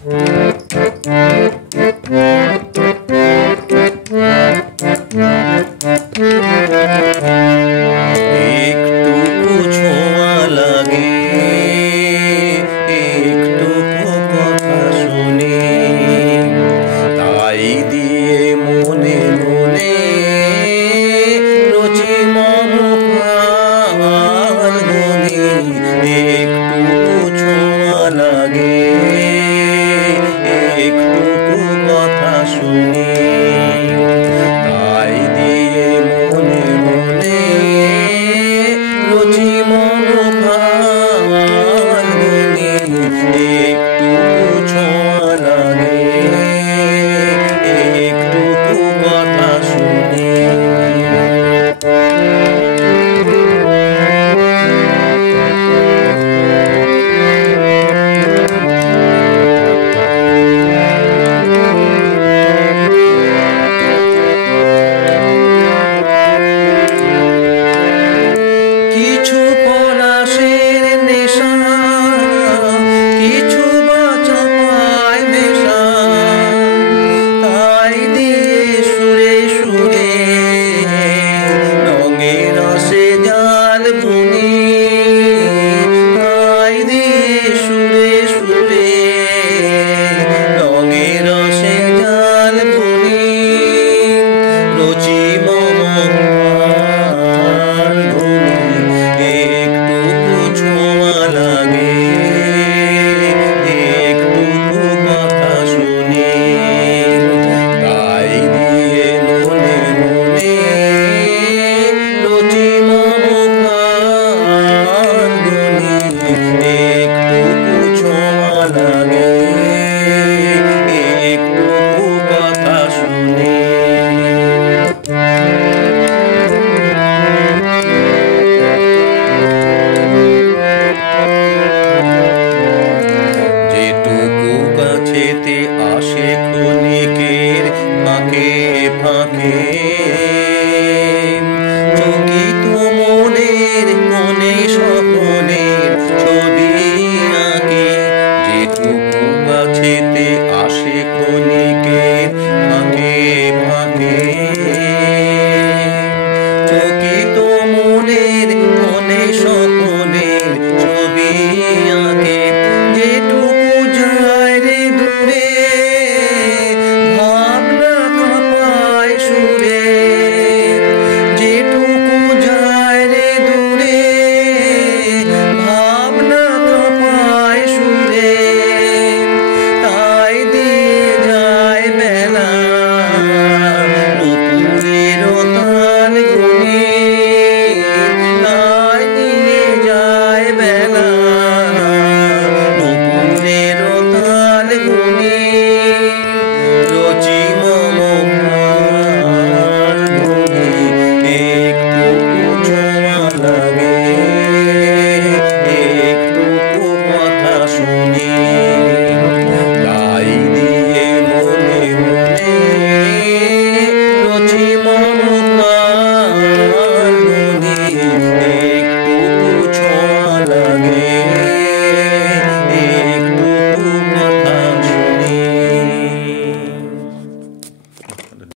একটুকু ছোঁয়া লাগে, একটুকু কথা শুনি, তাই দিয়ে মনে মনে রচি মম প্রাণ গুনি। একটুকু ছোঁয়া লাগে, একটুকু কথা শুনি, তাই দিয়ে মনে মনে রচি মম প্রাণ গুনি। একটুকু ছোঁয়া লাগে, একটুকু কথা শুনি। কিছু পলাশের নেশা, কিছু বা চাপায় নেশা, তাই দিয়ে সুরে সুরে রঙের রসে জাল বুনি। তাই দিয়ে সুরে সুরে রঙের রসে জাল বুনি। রচি মম প্রাণ গুনি। একটুকু ছোঁয়া লাগে, একটুকু কথা শুনি, তাই দিয়ে মনে মনে রচি মম প্রাণ গুনি। একটুকু ছোঁয়া লাগে, একটুকু কথা শুনি। যেটুকু কাছেতে আসে ক্ষণিকের ফাঁকে ফাঁকে, চকিত মনের কোণে স্বপনের ছবি আঁকে। যেটুকু কাছেতে আসে ক্ষণিকের ফাঁকে ফাঁকে, চকিত মনের কোণে স্বপনের ছবি আঁকে। যেটুকু যায় রে দূরে ভাবনা কাঁপায় সুরে, যেটুকু যায় রে দূরে ভাবনা কাঁপায় সুরে, তাই দিয়ে যায় বেলা নুপুরের তাল গুনি। তাই দিয়ে যায় বেলা নুপুরের তাল গুনি। রচি মম প্রাণ গুনি। একটুকু ছোঁয়া লাগে।